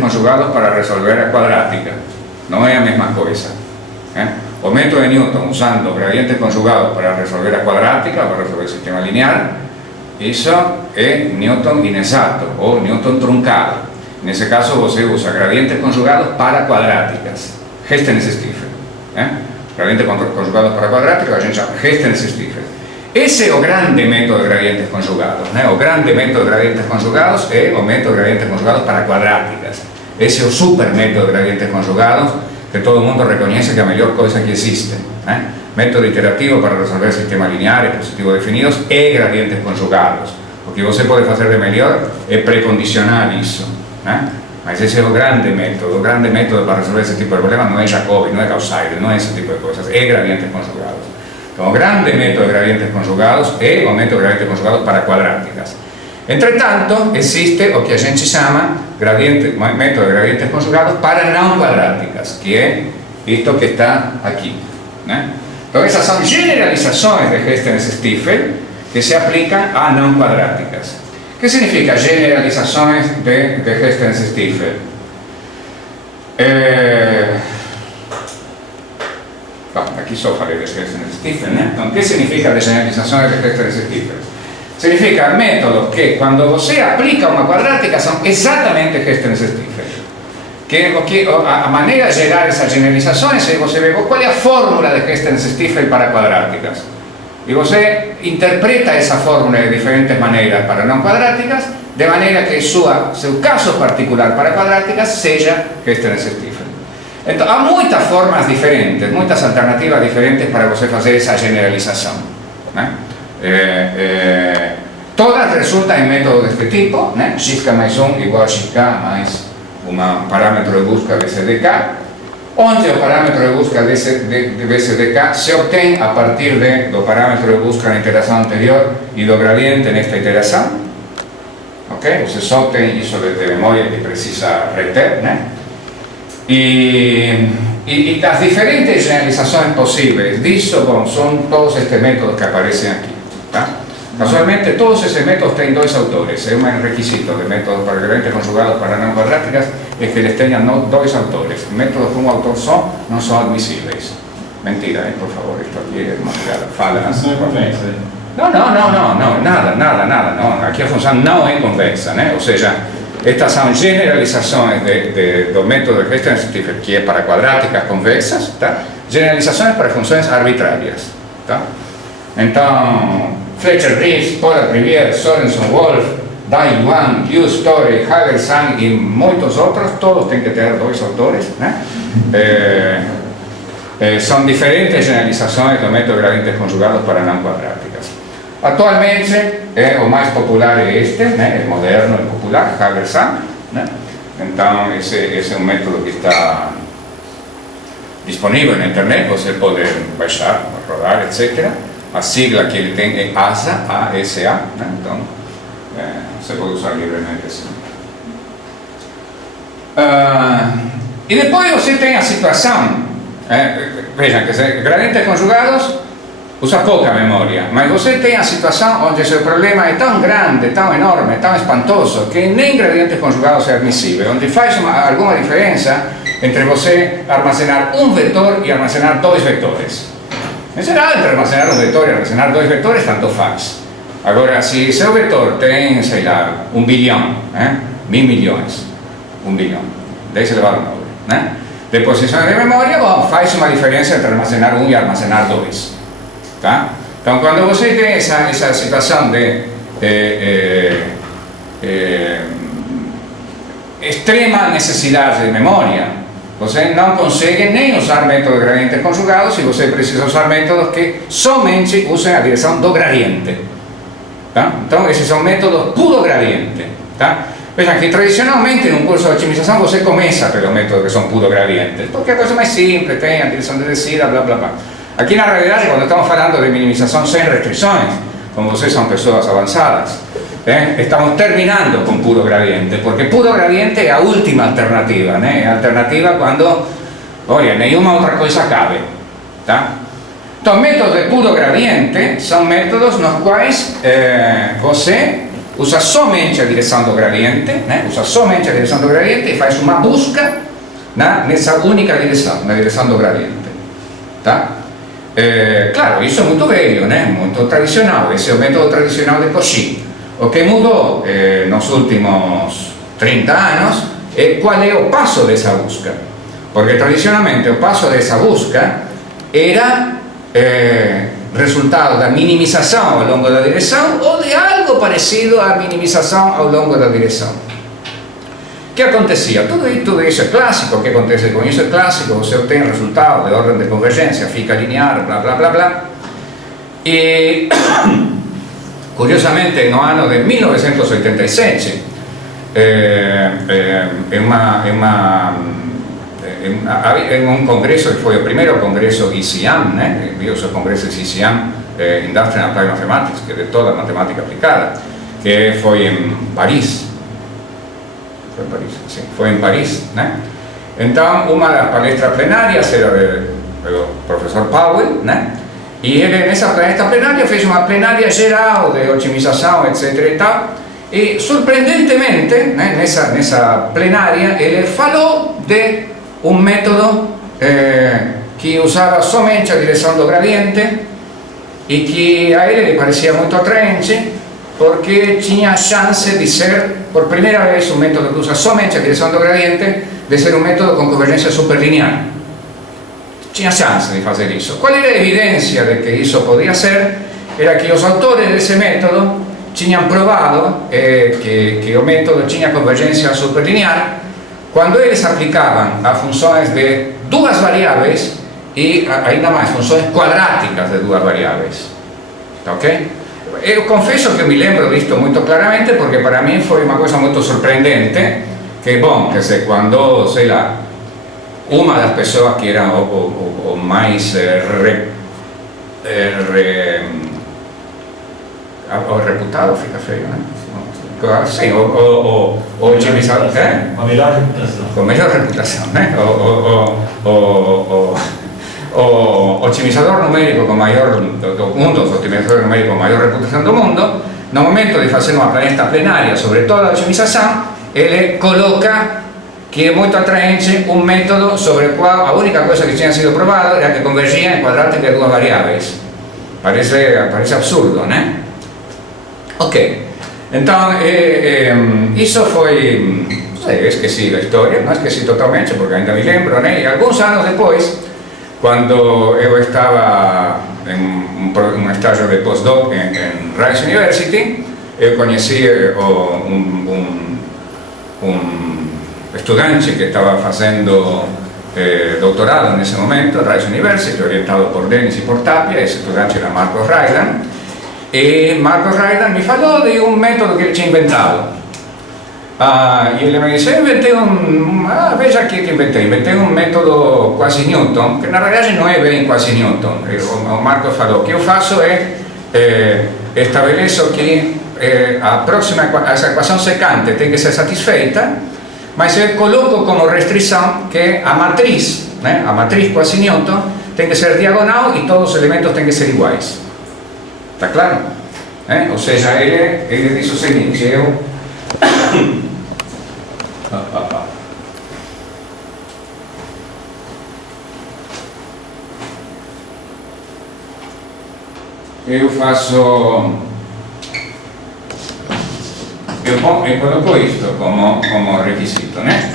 conjugados para resolver a quadrática. Não é a mesma coisa. O método de Newton usando gradientes conjugados para resolver a quadrática, para resolver el sistema lineal, eso es Newton inexato o Newton truncado. En ese caso você usa gradientes conjugados para quadráticas, Huyston-Stiefel. Gradientes conjugados para quadráticas a gente chama Huyston-Stiefel. Esse é o grande método de gradientes conjugados. O grande método de gradientes conjugados é o método de gradientes conjugados para quadráticas. Esse é o super método de gradientes conjugados que todo mundo reconhece que é a melhor coisa que existe. Método iterativo para resolver sistemas lineares, positivos definidos e gradientes conjugados. O que você pode fazer de melhor é precondicionar isso. Mas esse é o grande método para resolver esse tipo de problema não é Jacobi, não é Gauss-Seidel, não é esse tipo de coisas, é gradientes conjugados. Então, o grande método de gradientes conjugados é o método de gradientes conjugados para quadráticas. Entretanto, existe o que a gente chama método de gradientes conjugados para não quadráticas, que é isto que está aqui. Então, essas são generalizações de Huyston-Stiefel que se aplicam a não quadráticas. O que significa generalizações de Huyston-Stiefel? Aqui só falei de Huyston-Stiefel, Então, o que significa de generalizações de Huyston-Stiefel? Significa métodos que, quando você aplica uma quadrática, são exatamente Huyston-Stiefel. A maneira de gerar essas generalizações é você ver qual é a fórmula de Huyston-Stiefel para quadráticas. E você interpreta essa fórmula de diferentes maneiras para não quadráticas, de maneira que seu caso particular para quadráticas seja Huyston-Stiefel. Então, há muitas formas diferentes, muitas alternativas diferentes para você fazer essa generalização. Todas resultam em método deste tipo, xk mais 1 igual a xk mais um parâmetro de busca BCDK, onde o parâmetro de busca de BCDK se obtém a partir do parâmetro de busca na interação anterior e do gradiente nesta iteração. Você só tem isso de memória que precisa reter, E as diferentes generalizações possíveis disso, são todos estes métodos que aparecem aqui. Casualmente, todos esses métodos têm dois autores. É um requisito de métodos para gradientes conjugados para não quadráticas é que eles tenham dois autores. Métodos com um autor só não são admissíveis. Mentira, por favor, isto aqui é uma piada. Fala. Isso não é convexa. Não, nada. Não. Aqui a função não é convexa, Ou seja, estas são generalizações do método de Huyston-Stiefel, que é para quadráticas convexas, generalizações para funções arbitrárias. Então, Fletcher Reeves, Polar Rivière, Sorenson Wolf, Dai Yuan, Yu Story, Hagelsan e muitos outros, todos têm que ter dois autores. São diferentes generalizações do método de gradientes conjugados para não quadráticas. Atualmente, o mais popular é este, é moderno e popular, Hagelsan. Então, esse é um método que está disponível na internet, você pode baixar, rodar, etc. A sigla que ele tem é ASA, A-S-A, então você pode usar livremente assim. E depois você tem a situação, vejam, que gradientes conjugados usa pouca memória, mas você tem a situação onde seu problema é tão grande, tão enorme, tão espantoso, que nem gradientes conjugados é admissível, onde faz alguma diferença entre você armazenar um vetor e armazenar dois vetores. Em geral, entre armazenar um vetor e armazenar dois vetores, tanto faz. Agora, se seu vetor tem, sei lá, 1 bilhão, 1.000 milhões, 1 bilhão, 10 elevado a 9, de posições de memória, faz uma diferença entre armazenar um e armazenar dois. Então, quando você tem essa situação de extrema necessidade de memória, você não consegue nem usar métodos de gradientes conjugados e você precisa usar métodos que somente usem a direção do gradiente. Então, esses são métodos puro gradiente. Vejam que tradicionalmente, num curso de otimização, você começa pelos métodos que são puro gradiente, porque é a coisa mais simples, tem a direção de descida, blá blá blá. Aqui, na realidade, quando estamos falando de minimização sem restrições, como vocês são pessoas avançadas, estamos terminando com puro gradiente, porque puro gradiente é a última alternativa, é a alternativa quando, olha, nenhuma outra coisa cabe. Então, métodos de puro gradiente são métodos nos quais você usa somente a direção do gradiente, né? Usa somente a direção do gradiente e faz uma busca, né? Nessa única direção, na direção do gradiente, tá? Claro, isso é muito velho, né? Muito tradicional, esse é o método tradicional de Cauchy. O que mudou nos últimos 30 anos é qual é o passo dessa busca, porque tradicionalmente o passo dessa busca era resultado da minimização ao longo da direção ou de algo parecido à minimização ao longo da direção. O que acontecia? Tudo isso é clássico. O que acontece com isso é clássico. Você obtém resultado de ordem de convergência, fica linear, blá blá blá blá. E curiosamente no ano de 1987 em um congresso que foi o primeiro congresso ICIAM, né? O congresso ICIAM, Industrial Applied Mathematics, que é de toda a matemática aplicada, que foi em Paris. Foi em Paris, né? Então, uma das palestras plenárias era do professor Powell, né? E ele, nessa palestra plenária, fez uma plenária geral de otimização, etc. e tal. E, surpreendentemente, né, nessa plenária, ele falou de um método que usava somente a direção do gradiente e que a ele lhe parecia muito atraente, porque tinha a chance de ser, por primeira vez, um método que usa somente a direção do gradiente, de ser um método com convergência superlinear. Tinha chance de fazer isso. Qual era a evidência de que isso podia ser? Era que os autores desse método tinham provado que o método tinha convergência superlinear quando eles aplicavam a funções de duas variáveis e ainda mais funções quadráticas de duas variáveis. Tá ok? Eu confesso que eu me lembro disto muito claramente, porque para mim foi uma coisa muito surpreendente, que, bom, quer dizer, quando, sei lá, uma das pessoas que era o mais reputado, fica feio, né? Sim, o otimizador, com a melhor reputação. Com melhor reputação, né? O otimizador numérico com maior, um dos otimizadores numéricos com maior reputação do mundo, no momento de fazer uma palestra plenária sobre toda a otimização, ele coloca que é muito atraente um método sobre o qual a única coisa que tinha sido provado era que convergia em quadrática de duas variáveis. Parece absurdo, né? Ok. Então, isso foi, não sei, eu esqueci da história, não esqueci totalmente, porque ainda me lembro, né? E alguns anos depois, quando eu estava em um estágio de postdoc em Rice University, eu conheci um estudante que estava fazendo doutorado nesse momento, Rice University, orientado por Dennis e por Tapia. Esse estudante era Marcos Raidan. E Marcos Raidan me falou de um método que ele tinha inventado. E ele me disse, eu inventei veja aqui que inventei um método quasi Newton, que na verdade não é bem quasi Newton. O Marcos falou, o que eu faço é estabeleço que essa equação secante tem que ser satisfeita, mas eu coloco como restrição que a matriz, né, a matriz quasi Newton, tem que ser diagonal e todos os elementos têm que ser iguais. Está claro? Ou seja, ele diz o seguinte, eu coloco isto como requisito, né?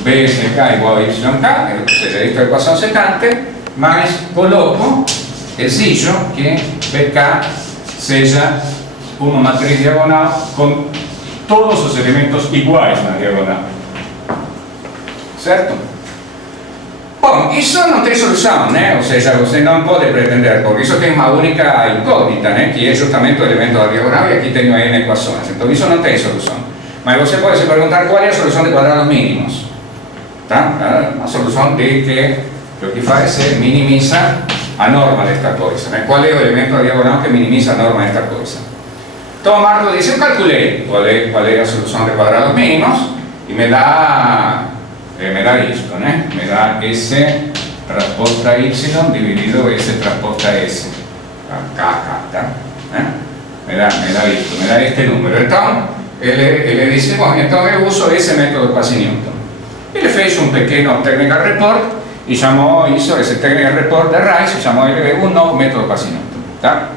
BSK igual a YK, ou seja, isto é a equação secante, mas exijo que BK seja uma matriz diagonal com todos os elementos iguais na diagonal. Certo? Bom, isso não tem solução, né? Ou seja, você não pode pretender, porque isso tem uma única incógnita, né? Que é justamente o elemento da diagonal, e aqui tenho N equações. Então isso não tem solução. Mas você pode se perguntar qual é a solução de quadrados mínimos. Tá? A solução de que o que faz é minimizar a norma desta coisa, né? Qual é o elemento da diagonal que minimiza a norma desta coisa? Então Marco diz, eu calculei qual é a solução de quadrados mínimos e me dá isto, né? Me dá S transposta Y dividido S transposta S, KK, tá? me dá este número. Então, ele disse, bom, então eu uso esse método quasi Newton. Ele fez um pequeno technical report e chamou isso, esse technical report da Rice, chamou ele de um novo método quasi Newton. Tá?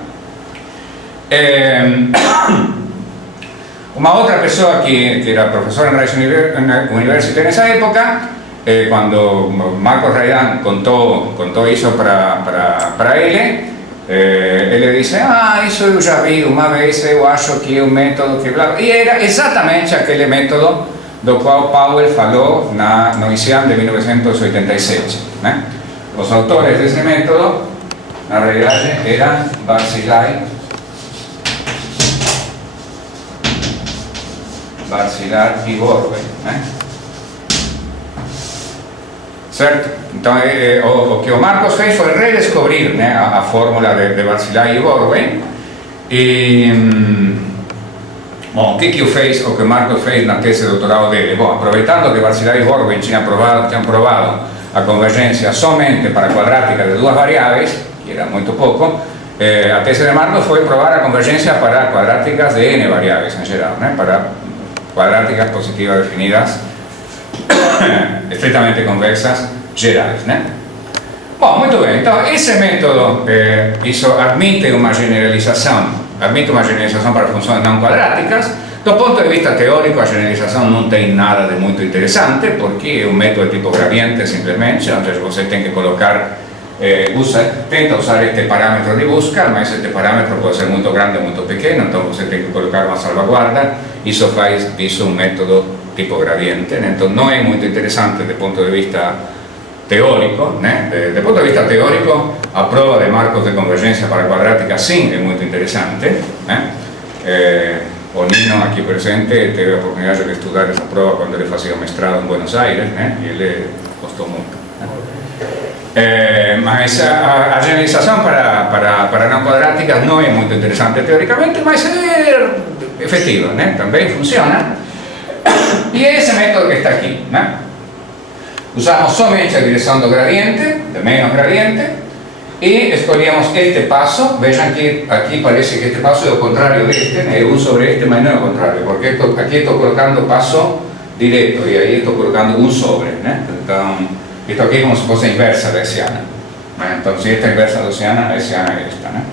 Uma outra pessoa que era professora na Rice University nessa época, quando Marcos Raidan contou isso para ele, ele disse, isso eu já vi uma vez, eu acho que é um método que... E era exatamente aquele método do qual Powell falou no ICEAM de 1987. Né? Os autores desse método, na realidade, eram Barzilai e Borwein. Né? Certo? Então, o que o Marcos fez foi redescobrir, né, a fórmula de Barzilai e Borwein. E, bom, o que o Marcos fez na tese de doutorado dele? Bom, aproveitando que Barzilai e Borwein tinham provado a convergência somente para quadrática de duas variáveis, que era muito pouco, a tese de Marcos foi provar a convergência para quadráticas de n variáveis em geral, né, para quadráticas positivas definidas estritamente convexas gerais, né? Bom, muito bem, então esse método isso admite uma generalização para funções não quadráticas. Do ponto de vista teórico, a generalização não tem nada de muito interessante, porque é um método de tipo gradiente simplesmente, onde você tem que colocar, tenta usar este parâmetro de busca, mas este parâmetro pode ser muito grande ou muito pequeno, então você tem que colocar uma salvaguarda. Isso faz disso um método tipo gradiente, né? Então não é muito interessante do ponto de vista teórico, né? Do ponto de vista teórico, a prova de marcos de convergência para quadrática sim é muito interessante, né? O Nino aqui presente teve a oportunidade de estudar essa prova quando ele fazia mestrado em Buenos Aires, né? E ele gostou muito. Mas a generalização para não quadráticas não é muito interessante teoricamente, mas é efetiva, né? Também funciona. E é esse método que está aqui, né? Usamos somente a direção do gradiente, de menos gradiente, e escolhemos este passo. Vejam que aqui parece que este passo é o contrário deste, né? É um sobre este, mas não é o contrário, porque aqui estou colocando passo direto e aí estou colocando um sobre, né? Então, isto aqui é como se fosse a inversa da Hessiana. Então, se esta é a inversa da Hessiana, a Hessiana é esta, né?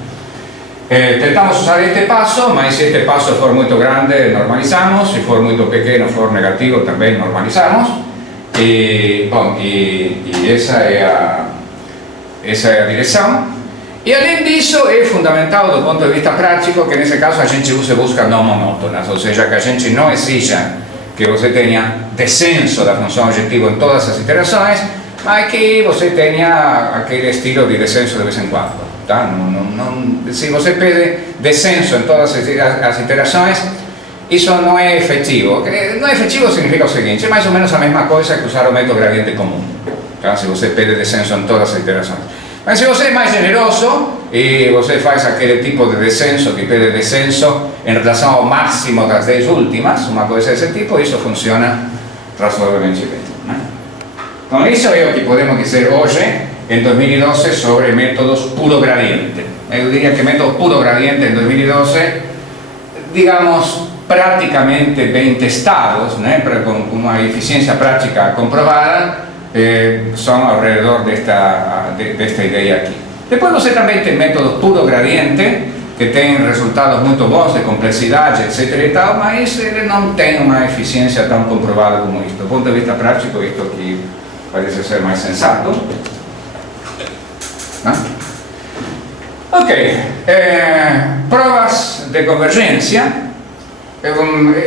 Tentamos usar este passo, mas se este passo for muito grande, normalizamos. Se for muito pequeno, for negativo, também normalizamos. E, bom, essa é a direção. E além disso, é fundamental do ponto de vista prático que nesse caso a gente use buscas não monótonas, ou seja, que a gente não exija que você tenha descenso da função objetivo em todas as iterações, mas que você tenha aquele estilo de descenso de vez em quando. Tá? Se você pede descenso em todas as iterações, isso não é efetivo. Não é efetivo significa o seguinte, é mais ou menos a mesma coisa que usar o método gradiente comum, tá? Se você pede descenso em todas as iterações. Mas se você é mais generoso e você faz aquele tipo de descenso que pede descenso em relação ao máximo das 10 últimas, uma coisa desse tipo, isso funciona razoavelmente bem, né? Então isso é o que podemos dizer hoje em 2012 sobre métodos puro gradiente. Eu diria que métodos puro gradiente em 2012, digamos, praticamente bem testados, né, com uma eficiência prática comprovada, são ao redor desta ideia aqui. Depois você também tem métodos puro gradiente, que tem resultados muito bons de complexidade, etc. e tal, mas ele não tem uma eficiência tão comprovada como isto. Do ponto de vista prático, isto aqui parece ser mais sensato. Ok, provas de convergência.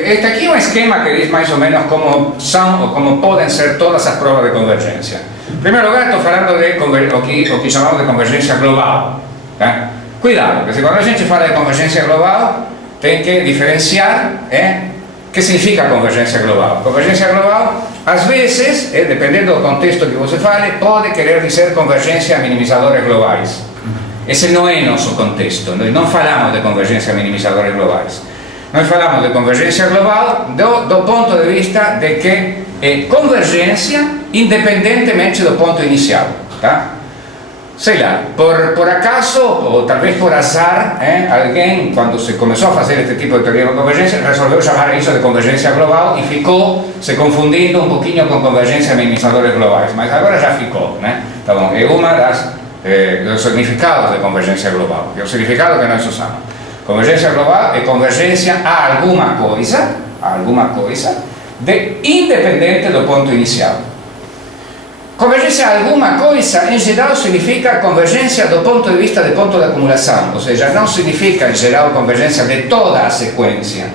Este aqui é um esquema que diz mais ou menos como são ou como podem ser todas as provas de convergência. Em primeiro lugar, estou falando de o que chamamos de convergência global, tá? Cuidado, porque quando a gente fala de convergência global, tem que diferenciar o que significa convergência global. Convergência global, às vezes, dependendo do contexto que você fale, pode querer dizer convergência a minimizadores globais. Esse não é nosso contexto, nós não falamos de convergência a minimizadores globais. Nós falamos de convergência global do ponto de vista de que é convergência independentemente do ponto inicial, tá? sei lá, por acaso, ou talvez por azar, alguém, quando se começou a fazer este tipo de teoria de convergência, resolveu chamar isso de convergência global e ficou se confundindo um pouquinho com convergência de minimizadores globais, mas agora já ficou, né? Tá bom, é uma dos significados de convergência global, é o significado que nós usamos. Convergência global é convergência a alguma coisa, independente do ponto inicial. Convergência a alguma coisa, em geral, significa convergência do ponto de vista de ponto de acumulação, ou seja, não significa, em geral, convergência de toda a sequência.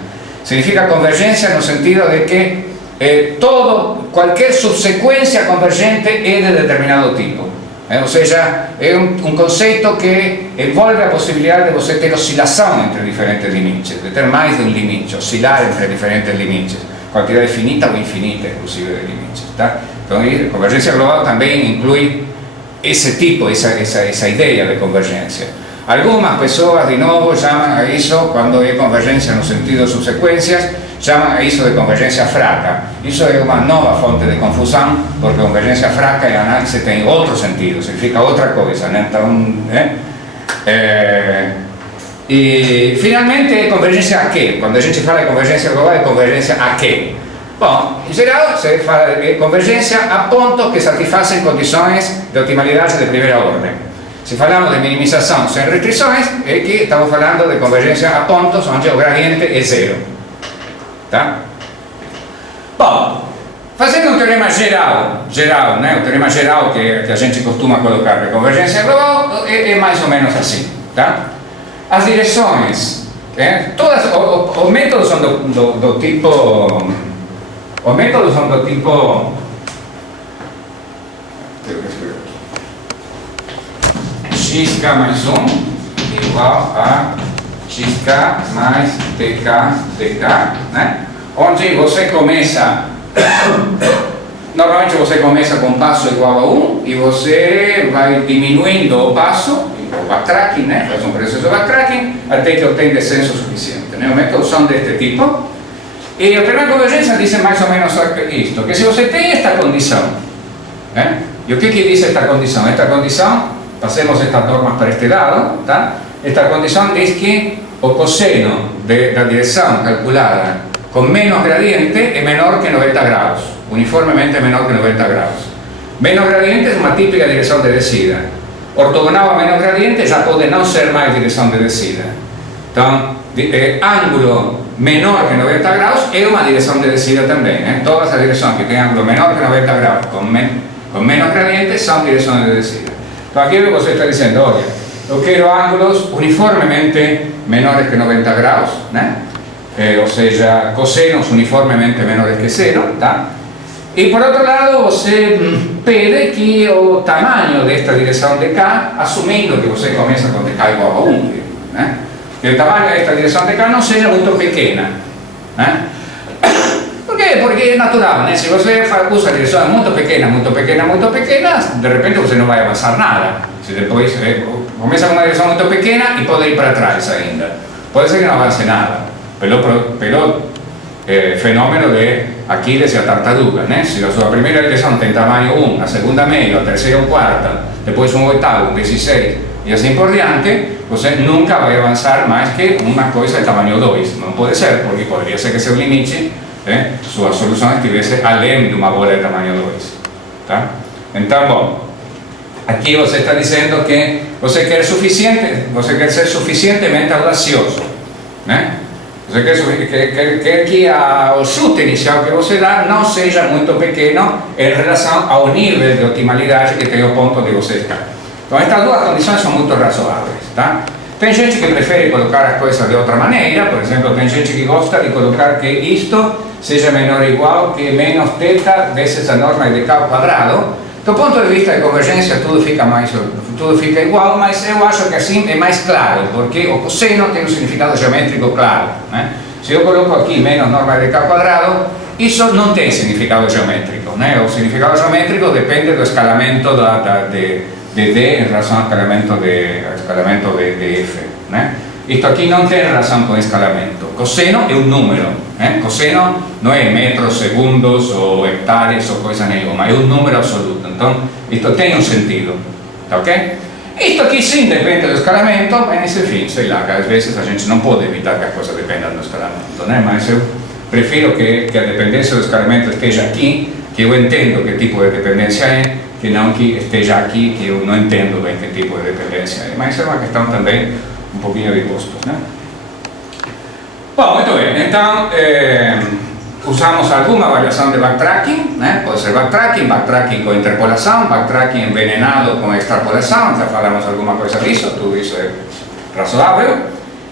Significa convergência no sentido de que qualquer subsequência convergente é de determinado tipo. Ou seja, é um conceito que envolve a possibilidade de você ter oscilação entre diferentes limites, de ter mais de um limite, oscilar entre diferentes limites, quantidade finita ou infinita, inclusive, de limites, tá? Então, a convergência global também inclui esse tipo, essa ideia de convergência. Algumas pessoas, de novo, chamam a isso, quando é convergência no sentido de subsequências, chamam a isso de convergência fraca. Isso é uma nova fonte de confusão, porque convergência fraca em análise tem outro sentido, significa outra coisa, né? Então, e finalmente, convergência a quê? Quando a gente fala de convergência global, é convergência a quê? Bom, em geral, se fala de convergência a pontos que satisfazem condições de optimalidade de primeira ordem. Se falamos de minimização sem restrições, é que estamos falando de convergência a pontos onde o gradiente é zero. Tá? Bom, fazendo um teorema geral, né? O teorema geral que a gente costuma colocar de convergência global é mais ou menos assim. Tá? As direções, os métodos são do tipo... Os métodos são do tipo... xk mais 1 igual a xk mais dk, né? Onde você começa... Normalmente você começa com passo igual a 1 e você vai diminuindo o passo, o backtracking, né? Faz um processo de backtracking até que obtém descenso suficiente, né? Os métodos são deste tipo. E a primeira convergência diz mais ou menos isto, que se você tem esta condição, né? E o que diz esta condição? Esta condição, passemos estas normas para este lado, tá? Esta condição diz que o cosseno da direção calculada com menos gradiente é menor que 90 graus, uniformemente menor que 90 graus. Menos gradiente é uma típica direção de descida. Ortogonal a menos gradiente já pode não ser mais direção de descida. Então, ângulo menor que 90 graus é uma direção de descida também, né? Todas as direções que têm ângulo menor que 90 graus com menos gradiente são direções de descida. Então aqui você está dizendo, olha, eu quero ângulos uniformemente menores que 90 graus, né? Ou seja, cossenos uniformemente menores que zero, tá? E por outro lado, você pede que o tamanho desta direção de K, assumindo que você começa com dk igual a 1, né? Que o tamanho desta direção de K não seja muito pequena, né? Por quê? Porque é natural, né? Se você usa direções muito pequenas, de repente você não vai avançar nada. Se depois começa com uma direção muito pequena e pode ir para trás ainda. Pode ser que não avance nada, pelo fenômeno de Aquiles e a tartaruga, né? Se a sua primeira direção tem tamanho 1, a segunda meio, a terceira ou quarta, depois um oitavo, um 16 e assim por diante, você nunca vai avançar mais que uma coisa de tamanho 2. Não pode ser, porque poderia ser que seu limite, sua solução estivesse além de uma bola de tamanho 2. Tá? Então, bom, aqui você está dizendo que você quer ser suficientemente audacioso, né? Você quer que o chute inicial que você dá não seja muito pequeno em relação ao nível de optimalidade que tem o ponto onde você está. Então, estas duas condições são muito razoáveis, tá? Tem gente que prefere colocar as coisas de outra maneira, por exemplo, tem gente que gosta de colocar que isto seja menor ou igual que menos θ vezes a norma de k ao quadrado. Do ponto de vista de convergência, tudo fica igual, mas eu acho que assim é mais claro, porque o cosseno tem um significado geométrico claro, né? Se eu coloco aqui menos norma de k ao quadrado, isso não tem significado geométrico, né? O significado geométrico depende do escalamento de D em relação ao escalamento de F, né? Isto aqui não tem relação com escalamento. Cosseno é um número, né? Cosseno não é metros, segundos ou hectares ou coisa nenhuma, é um número absoluto. Então, isto tem um sentido, tá ok? Isto aqui sim depende do escalamento, mas enfim, sei lá, às vezes a gente não pode evitar que a coisa dependa do escalamento, né? Mas eu prefiro que a dependência do escalamento esteja aqui, que eu entendo que tipo de dependência é, que não que esteja aqui, que eu não entendo bem que tipo de dependência é. Mas é uma questão também um pouquinho de gostos, né? Bom, muito bem, então usamos alguma variação de backtracking, né? Pode ser backtracking com interpolação, backtracking envenenado com extrapolação, já falamos alguma coisa disso, tudo isso é razoável.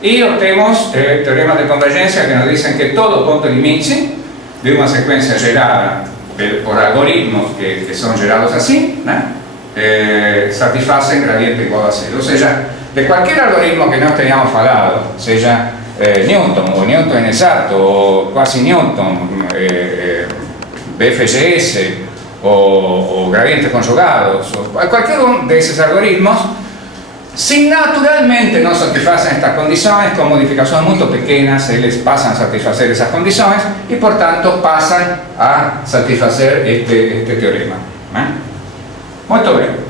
E temos teoremas de convergência que nos dizem que todo ponto limite de uma sequência gerada por algoritmos que são gerados assim, né? Satisfazem gradiente igual a zero. Ou seja, de qualquer algoritmo que nós tenhamos falado, seja Newton, o Newton inexato, o quasi Newton, BFGS, o gradientes conjugados, qualquer um desses algoritmos, se naturalmente não satisfazem estas condições, com modificações muito pequenas, eles passam a satisfazer essas condições e, portanto, passam a satisfazer este teorema, né? Muito bem.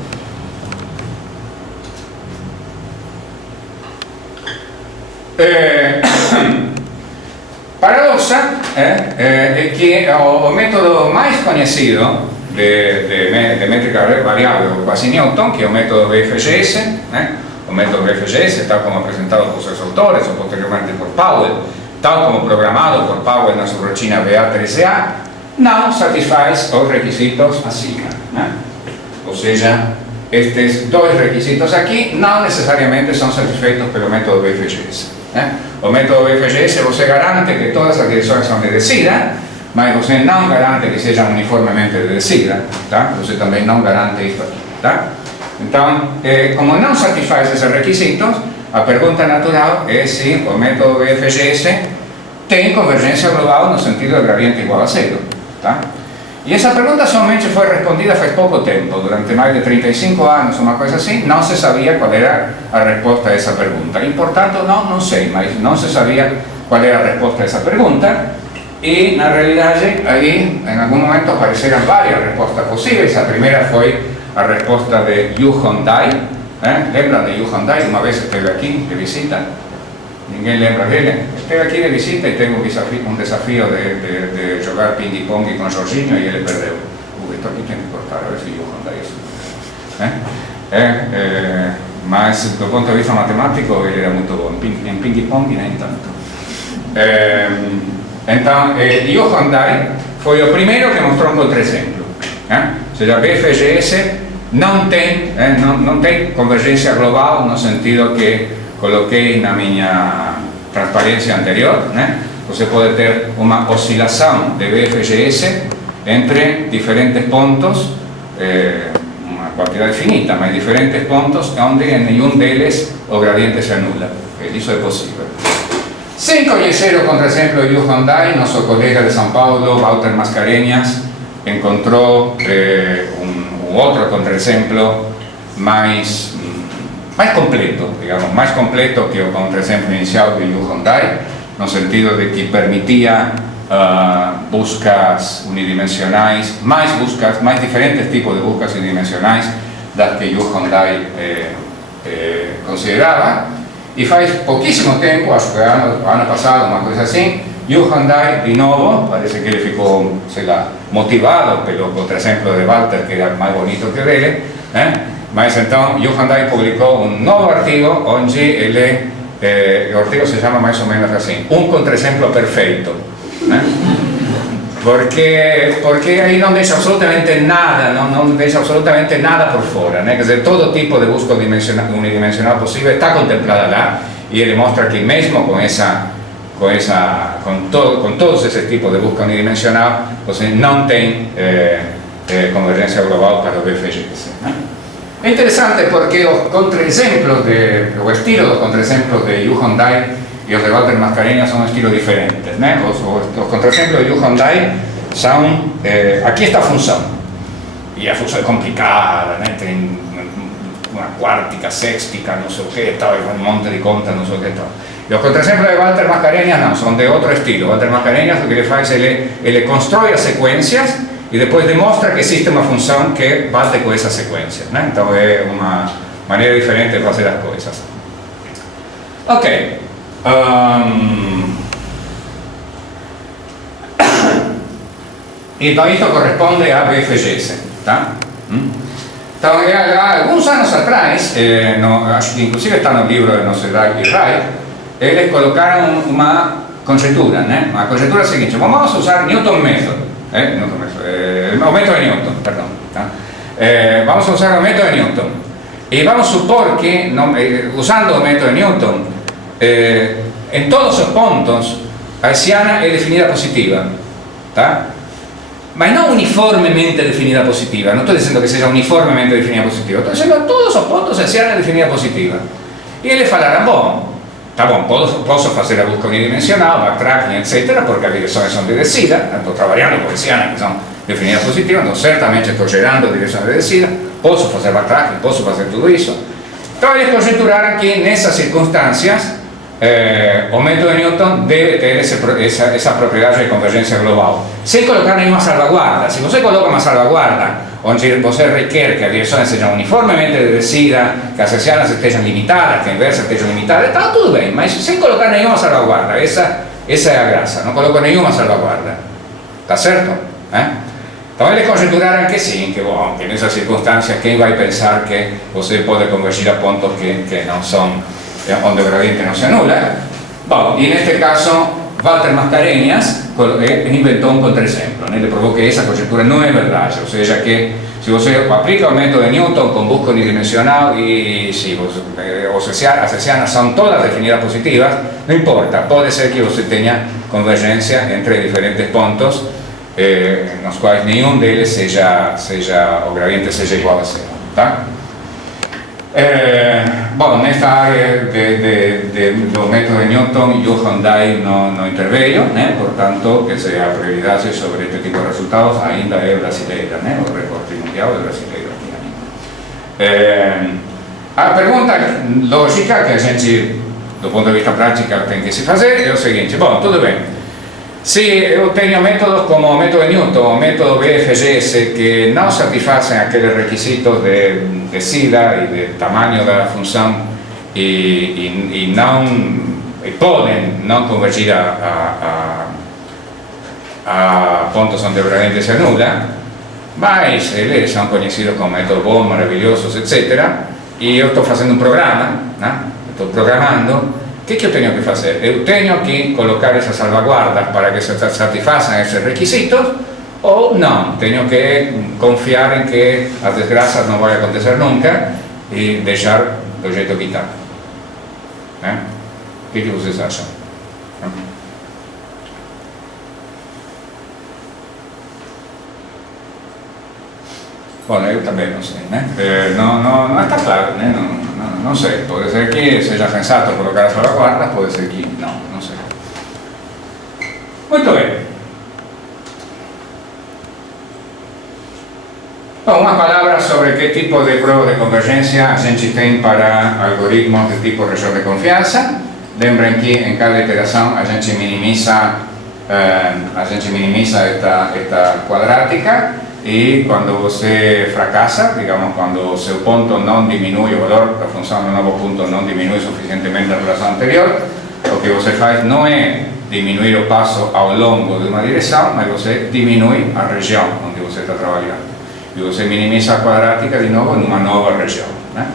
Paradoxa é que o método mais conhecido de métrica variável, o quasi Newton, que é o método BFGS, né? O método BFGS, tal como apresentado por seus autores, ou posteriormente por Powell, tal como programado por Powell na sua rotina BA13A, não satisfaz os requisitos acima, né? Ou seja, estes dois requisitos aqui não necessariamente são satisfeitos pelo método BFGS, né? O método BFGS você garante que todas as direções são de descida, mas você não garante que sejam uniformemente de descida, tá? Você também não garante isso aqui, tá? Então, como não satisfaz esses requisitos, a pergunta natural é se o método BFGS tem convergência global no sentido de gradiente igual a zero, tá? E essa pergunta somente foi respondida faz pouco tempo, durante mais de 35 anos, uma coisa assim, não se sabia qual era a resposta a essa pergunta. E, portanto, não sei, mas não se sabia qual era a resposta a essa pergunta. E, na realidade, aí, em algum momento, apareceram várias respostas possíveis. A primeira foi a resposta de Yu Hondai. Lembram de Yu Hondai? Uma vez esteve aqui de visita. Ninguém lembra dele? Esteve aqui de visita e teve um desafio de jogar ping-pong com Jorginho e ele perdeu. Então aqui tem que cortar, a ver se Yu Hondai é assim. Mas, do ponto de vista matemático, ele era muito bom. Em ping-pong, nem tanto. Então, Yu Hondai foi o primeiro que mostrou um contra-exemplo. Ou seja, BFGS não tem convergência global no sentido que coloquei na minha transparência anterior, né? Você pode ter uma oscilação de BFGS entre diferentes pontos, uma quantidade finita, mas diferentes pontos onde em nenhum deles o gradiente se anula. Isso é possível. Sem conhecer o contra-exemplo de Yu Hondai, nosso colega de São Paulo, Walter Mascarenhas, encontrou um outro contra-exemplo mais completo, digamos, mais completo que o contra-exemplo inicial de Yu Hondai, no sentido de que permitia buscas unidimensionais, mais diferentes tipos de buscas unidimensionais das que Yu Hondai considerava. E faz pouquíssimo tempo, acho que ano passado, uma coisa assim, Yu Hondai, de novo, parece que ele ficou, sei lá, motivado pelo contra-exemplo de Walter, que era mais bonito que o dele, né? Mas então, Yu Hondai publicou um novo artigo, onde ele, o artigo se chama mais ou menos assim, um contra-exemplo perfeito, né? Porque aí não deixa absolutamente nada, não deixa absolutamente nada por fora, né? Quer dizer, todo tipo de busca unidimensional possível está contemplada lá, e ele mostra que mesmo com todos esses tipos de busca unidimensional, você não tem convergência global para o BFGS, né? É interessante porque os contra-exemplos, o estilo dos contra-exemplos de Yu Hondai e os de Walter Mascarenhas são estilos diferentes, né? Os contra-exemplos de Yu Hondai são, aqui está a função, e a função é complicada, né? Tem uma quartica, sextica, não sei o que, tal, um monte de contas, não sei o que, tal. E os contra-exemplos de Walter Mascarenhas não, são de outro estilo. Walter Mascarenhas, o que ele faz, ele constrói as sequências e depois demonstra que existe uma função que bate com essas sequências, né? Então é manera diferente de fazer as coisas. Ok. Então, isto corresponde a BFGS, tá? Então, alguns anos atrás, acho que inclusive está no livro de Nocedal e Wright, eles colocaram uma conjetura, né? Uma conjetura seguinte: vamos usar Newton Method, o método de Newton, perdão, tá? Vamos usar o método de Newton e vamos supor que, usando o método de Newton, en todos os pontos a hessiana é definida positiva, tá? Mas não uniformemente definida positiva, não estou dizendo que seja uniformemente definida positiva, estou dizendo que todos os pontos a hessiana é definida positiva. E eles falaram: bom, tá bom, posso fazer a busca unidimensional, backtracking, etc., porque as direções são de descida, estou trabalhando com hessianas que são definidas positivas, então certamente estou gerando direções de descida, posso fazer backtracking, posso fazer tudo isso. Então eles conjeturaram que nessas circunstâncias o método de Newton deve ter essa propriedade de convergência global, sem colocar nenhuma salvaguarda. Se você coloca uma salvaguarda onde você requer que as direções sejam uniformemente de descida, que as hessianas estejam limitadas, que a inversa estejam limitada, está tudo bem, mas sem colocar nenhuma salvaguarda. Essa é a graça, não coloco nenhuma salvaguarda. Está certo? Então eles conjeturaram que sim, que nessas circunstâncias quem vai pensar que você pode convergir a pontos que não são, onde o gradiente não se anula? Bom, e neste caso Walter Mascarenhas inventou um contra-exemplo, ele provou que essa conjetura não é verdade, ou seja, que se você aplica o método de Newton com busca unidimensional e se as hessianas são todas definidas positivas, não importa, pode ser que você tenha convergência entre diferentes pontos nos quais nenhum deles o gradiente seja igual a zero, tá? Bom, nesta área do método de Newton, Johann Dye não interveio, né? Portanto, a prioridade sobre este tipo de resultados ainda é brasileira, né? O recorde mundial é brasileiro aqui. A pergunta lógica que a gente, do ponto de vista prático, tem que se fazer é o seguinte: bom, tudo bem. Se eu tenho métodos como o método de Newton, o método BFGS, que não satisfazem aqueles requisitos de descida e de tamanho da função e podem não convergir a pontos onde o gradiente se anula, mas eles são conhecidos como métodos bons, maravilhosos, etc. E eu estou fazendo um programa, né? Estou programando. O que eu tenho que fazer? Eu tenho que colocar essas salvaguardas para que se satisfaçam esses requisitos ou não? Tenho que confiar em que as desgraças não vão acontecer nunca e deixar do jeito que está. O que vocês acham? Bom, eu também não sei, né? Não está claro, né? Não sei, pode ser que seja sensato colocar as salvaguardas, pode ser que não sei. Muito bem. Bom, uma palavra sobre que tipo de prova de convergência a gente tem para algoritmos de tipo região de confiança. Lembrem que em cada iteração a gente minimiza esta quadrática. E quando você fracassa, digamos, quando o seu ponto não diminui, o valor da função do novo ponto não diminui suficientemente em relação anterior, o que você faz não é diminuir o passo ao longo de uma direção, mas você diminui a região onde você está trabalhando. E você minimiza a quadrática de novo numa nova região, né?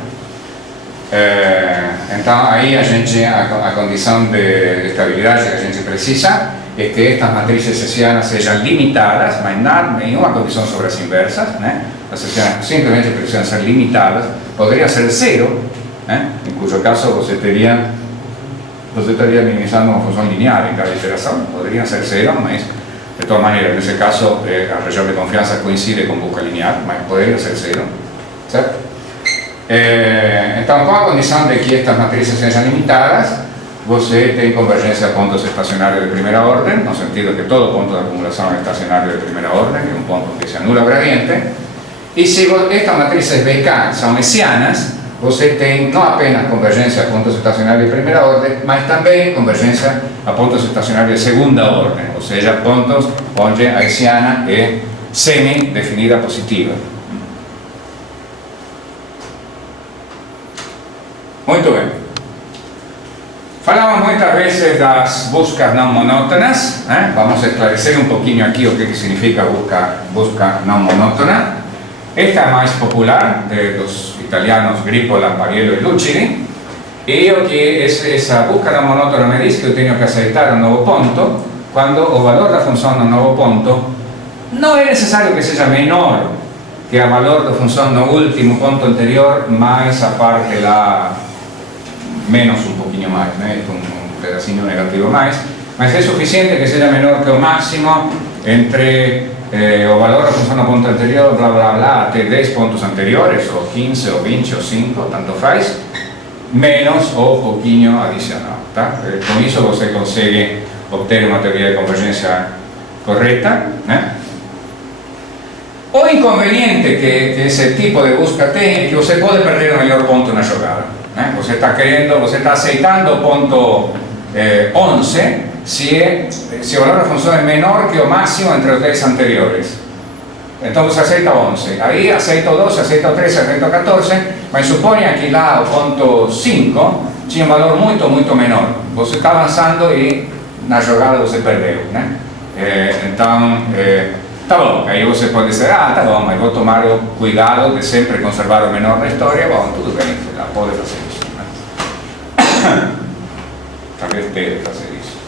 Então aí a condição de estabilidade que a gente precisa é que estas matrizes hessianas sejam limitadas, mas nenhuma condição sobre as inversas, né? As hessianas simplesmente precisam ser limitadas, poderia ser zero, né? Em cujo caso você estaria minimizando uma função linear em cada iteração, poderia ser zero, mas de todas maneiras, nesse caso a região de confiança coincide com busca linear, mas poderia ser zero, certo? Então, com a condição de que estas matrizes sejam limitadas, você tem convergência a pontos estacionários de primeira ordem, no sentido que todo ponto de acumulação é estacionário de primeira ordem, é um ponto que se anula o gradiente. E se estas matrizes BK são hessianas, você tem não apenas convergência a pontos estacionários de primeira ordem, mas também convergência a pontos estacionários de segunda ordem, ou seja, pontos onde a hessiana é semi-definida positiva. Muito bem. Falamos muitas vezes das buscas não monótonas, vamos a esclarecer un poquinho aqui o que significa busca não monótona. Esta é mais popular, dos italianos Gripola, Pariello e Lucidi, e o que essa busca não monótona me diz que eu tenho que aceitar um novo ponto quando o valor da função no novo ponto não é necessário que seja menor que o valor da função no último ponto anterior, mais a parte lá menos un poquinho mais, un pedacinho negativo mais, mas é suficiente que seja menor que o máximo entre o valor da função no ponto anterior, blá blá blá, até 10 pontos anteriores, ou 15, ou 20, ou 5, tanto faz, menos o pouquinho adicional, tá? Com isso você consegue obter uma teoria de convergência correta, né? O inconveniente que esse tipo de busca tem é que você pode perder o melhor ponto na jogada, né? Você está aceitando o ponto 11 se o valor da função é menor que o máximo entre os 10 anteriores. Então você aceita 11, aí aceita o 12, aceita o 13, aceita o 14, mas suponha que lá o ponto 5 tinha um valor muito, muito menor. Você está avançando e na jogada você perdeu, né? Então, tá bom, aí você pode dizer, tá bom, mas vou tomar o cuidado de sempre conservar o menor na história. Bom, tudo bem, você pode fazer isso, né? Talvez deve fazer isso.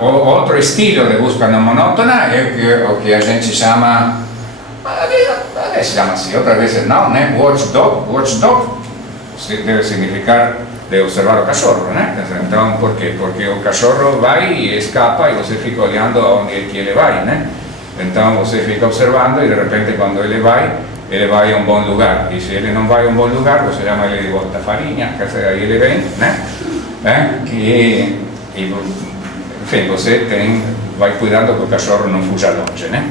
Outro estilo de busca não monótona é o que a gente chama, às vezes se chama assim, outras vezes não, né? Watchdog. Watchdog deve significar de observar o cachorro, né? Então, por quê? Porque o cachorro vai e escapa e você fica olhando aonde ele vai, né? Então você fica observando e de repente quando ele vai a um bom lugar, e se ele não vai a um bom lugar, você chama ele de volta farinha, quer dizer, aí ele vem, né? E enfim, você vai cuidando que o cachorro não fuja longe, né?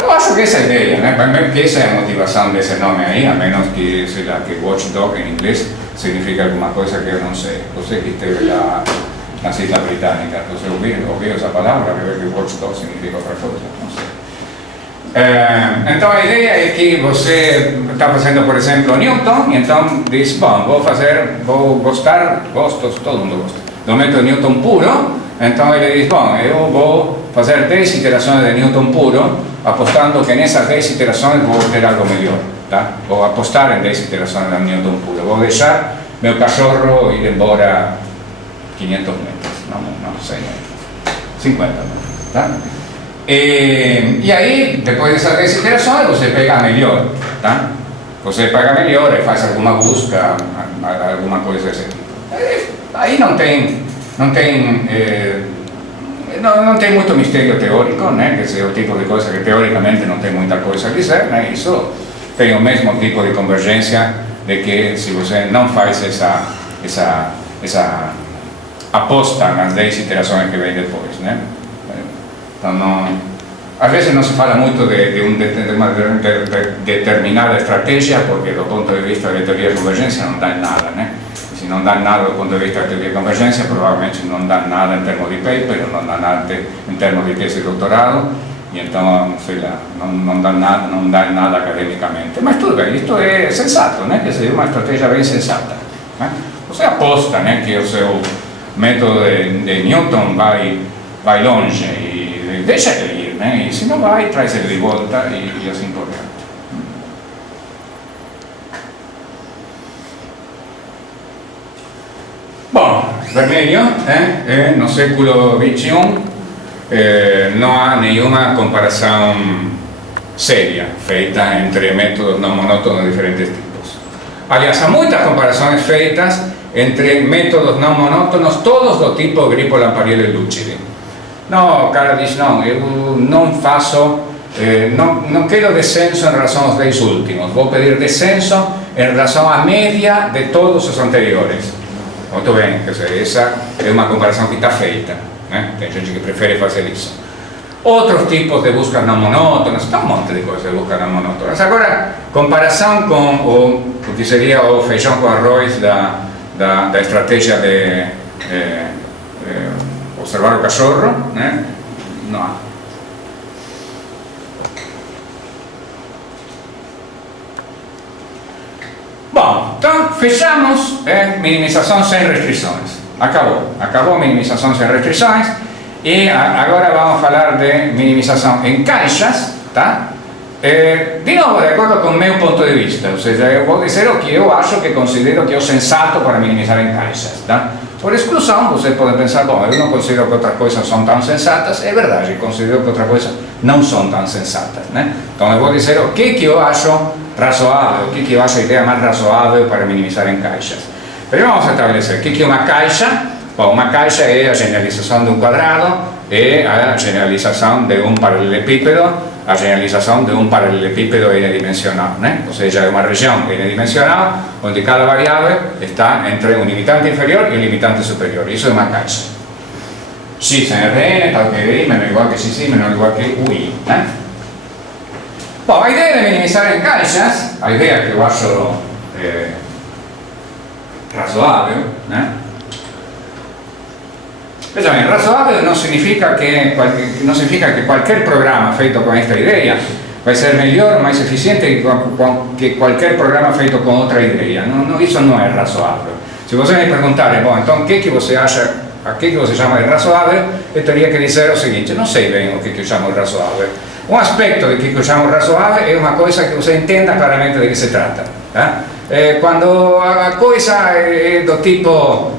Eu acho que essa é a ideia, né? Que essa é a motivação desse nome aí, a menos que, sei lá, que watchdog em inglês significa alguma coisa que eu não sei. Você que esteve lá nas Islas Britânicas, você ouviu essa palavra, que que watchdog significa outra coisa, não sei. Então a ideia é que você está fazendo, por exemplo, Newton, e então diz, bom, todo mundo gosta, do método Newton puro. Então ele diz, bom, eu vou fazer 10 iterações de Newton puro, apostando que nessas 10 iterações vou ter algo melhor, tá? Vou apostar em 10 iterações de Newton puro, vou deixar meu cachorro ir embora 500 metros, não 100 metros, 50 metros, tá? E aí, depois dessas 10 iterações, você pega a melhor, tá? Você pega a melhor e faz alguma busca, alguma coisa desse tipo. Aí não tem muito mistério teórico, né? Quer dizer, o tipo de coisa que teoricamente não tem muita coisa a dizer, né? Isso tem o mesmo tipo de convergência de que se você não faz essa aposta nas 10 iterações que vem depois, né? Então, às vezes não se fala muito de uma determinada estratégia, porque do ponto de vista de teoria de convergência não dá em nada, né? Se não dá nada do ponto de vista da teoria de convergência, provavelmente não dá nada em termos de paper, não dá nada em termos de tese de doutorado, e então, sei lá, não dá nada academicamente. Mas tudo bem, isto é sensato, né? Quer dizer, uma estratégia bem sensata, né? Você aposta, né, que o seu método de Newton vai longe e deixa ele ir, né? E se não vai, traz ele de volta e assim por diante. Bom, vermelho, no século XXI não há nenhuma comparação séria feita entre métodos não monótonos de diferentes tipos. Aliás, há muitas comparações feitas entre métodos não monótonos, todos do tipo Gripola, Pariello e Lucidi. Não, o cara diz, não, eu não faço, não quero descenso em relação aos 10 últimos, vou pedir descenso em relação à média de todos os anteriores. Muito bem, quer dizer, essa é uma comparação que está feita, né? Tem gente que prefere fazer isso. Outros tipos de buscas não monótonas, tem um monte de coisas de buscas não monótonas. Agora, comparação com o que seria o feijão com arroz da estratégia de observar o cachorro, né? Não há. fechamos minimização sem restrições. Acabou minimização sem restrições. E agora vamos falar de minimização em caixas, tá? De novo, de acordo com o meu ponto de vista, ou seja, eu vou dizer o que eu acho, que considero que é o sensato para minimizar em caixas, tá? Por exclusão, você pode pensar, bom, eu não considero que outras coisas são tão sensatas. É verdade, eu considero que outras coisas não são tão sensatas, né? Então eu vou dizer o que eu acho razoável, o que eu acho a ideia mais razoável para minimizar em caixas. Primeiro vamos estabelecer o que é uma caixa. Bom, uma caixa é a generalização de um quadrado e a generalização de um paralelepípedo. A generalização de um paralelepípedo unidimensional, né? Ou seja, é uma região unidimensional onde cada variável está entre um limitante inferior e um limitante superior. Isso é uma caixa. X em Rn, tal que I, menor ou igual que Xi, menor ou igual que Ui, né? Bom, a ideia de minimizar em caixas, a ideia que eu acho razoável, né? Veja bem, razoável não significa que qualquer programa feito com esta ideia vai ser melhor, mais eficiente que qualquer programa feito com outra ideia. Isso não é razoável. Se você me perguntar, bom, então o que você acha, a que você chama de razoável, eu teria que dizer o seguinte: não sei bem o que eu chamo de razoável. Um aspecto de que eu chamo razoável é uma coisa que você entenda claramente de que se trata. Tá? Quando a coisa é do tipo: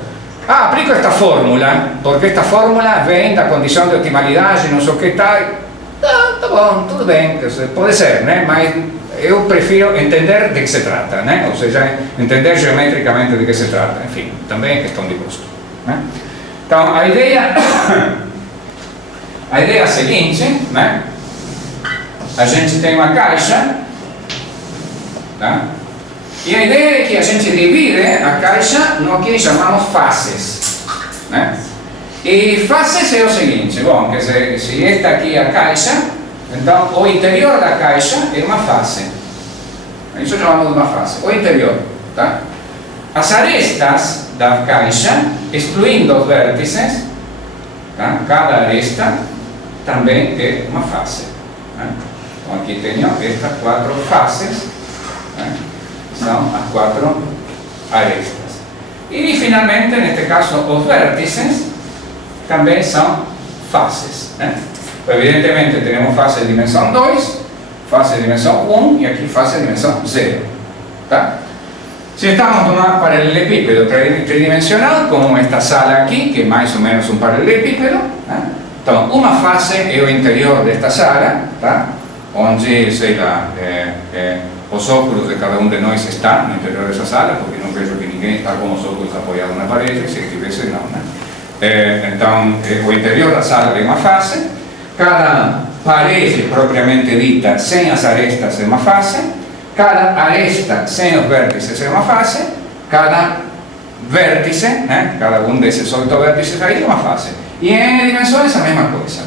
aplico esta fórmula, porque esta fórmula vem da condição de optimalidade, não sei o que tal. Tá bom, tudo bem, pode ser, né? Mas eu prefiro entender de que se trata, né? Ou seja, entender geometricamente de que se trata. Enfim, também é questão de gosto, né? Então, a ideia é a seguinte, né? A gente tem uma caixa, tá? E a ideia é que a gente divide a caixa no que chamamos faces, né? E faces é o seguinte: bom, quer dizer, se esta aqui é a caixa, então o interior da caixa é uma face. Isso chamamos de uma face, o interior, tá? As arestas da caixa, excluindo os vértices, tá? Cada aresta também é uma face, né? Então aqui tenho estas 4 faces, né? São as 4 arestas. E finalmente, neste caso, os vértices também são faces, né? Evidentemente temos face de dimensão 2, face de dimensão 1 e aqui face de dimensão 0, tá? Se estamos num paralelepípedo tridimensional, como esta sala aqui, que é mais ou menos um paralelepípedo, né? Então uma face é o interior desta sala, tá? Onde, sei lá, os óculos de cada um de nós estão no interior dessa sala, porque não vejo que ninguém está com os óculos apoiados na parede, se estivesse não, né? Então, o interior da sala é uma face, cada parede propriamente dita sem as arestas é uma face, cada aresta sem os vértices é uma face, cada vértice, né? Cada um desses 8 vértices aí é uma face. E em dimensões a mesma coisa.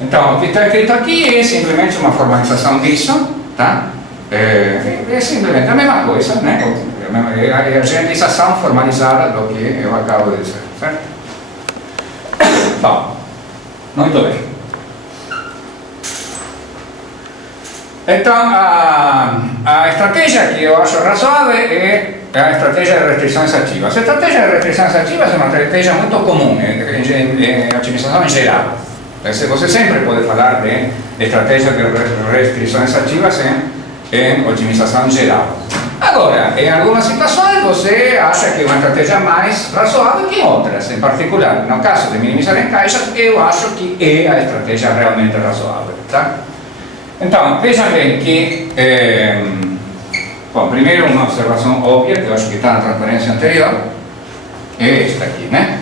Então, o que está escrito aqui é simplesmente uma formalização disso, tá? É simplesmente a mesma coisa, né? É a generalização formalizada do que eu acabo de dizer, certo? Bom, muito bem. Então, a estratégia que eu acho razoável é a estratégia de restrições ativas. A estratégia de restrições ativas é uma estratégia muito comum em otimização em geral. Você sempre pode falar de estratégia de restrições ativas em otimização geral. Agora, em algumas situações você acha que é uma estratégia mais razoável que em outras. Em particular, no caso de minimizar em caixas, eu acho que é a estratégia realmente razoável, tá? Então, vejam bem que, bom, primeiro uma observação óbvia, que eu acho que está na transparência anterior, é esta aqui, né?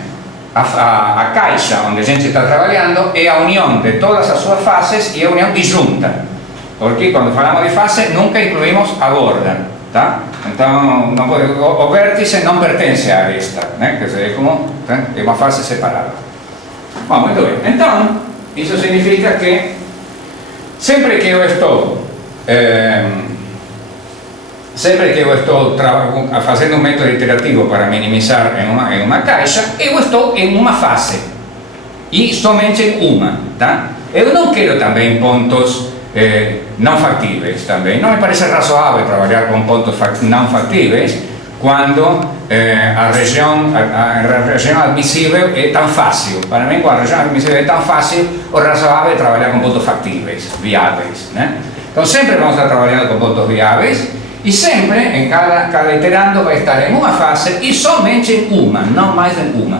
A caixa onde a gente está trabalhando é a união de todas as suas faces e a união disjunta. Porque quando falamos de face, nunca incluímos a borda, tá? Então, não pode, o vértice não pertence a aresta, né? Quer dizer, é uma face separada. Bom, muito bem. Então, isso significa que sempre que eu estou fazendo um método iterativo para minimizar em uma caixa, eu estou em uma fase e somente em uma, tá? Eu não quero também pontos não factíveis também. Não me parece razoável trabalhar com pontos não factíveis quando a região admissível é tão fácil. Para mim, quando a região admissível é tão fácil, o razoável é trabalhar com pontos factíveis, viáveis, né? Então sempre vamos estar trabalhando com pontos viáveis e sempre, em cada iterando, vai estar em uma fase e somente em uma, não mais em uma.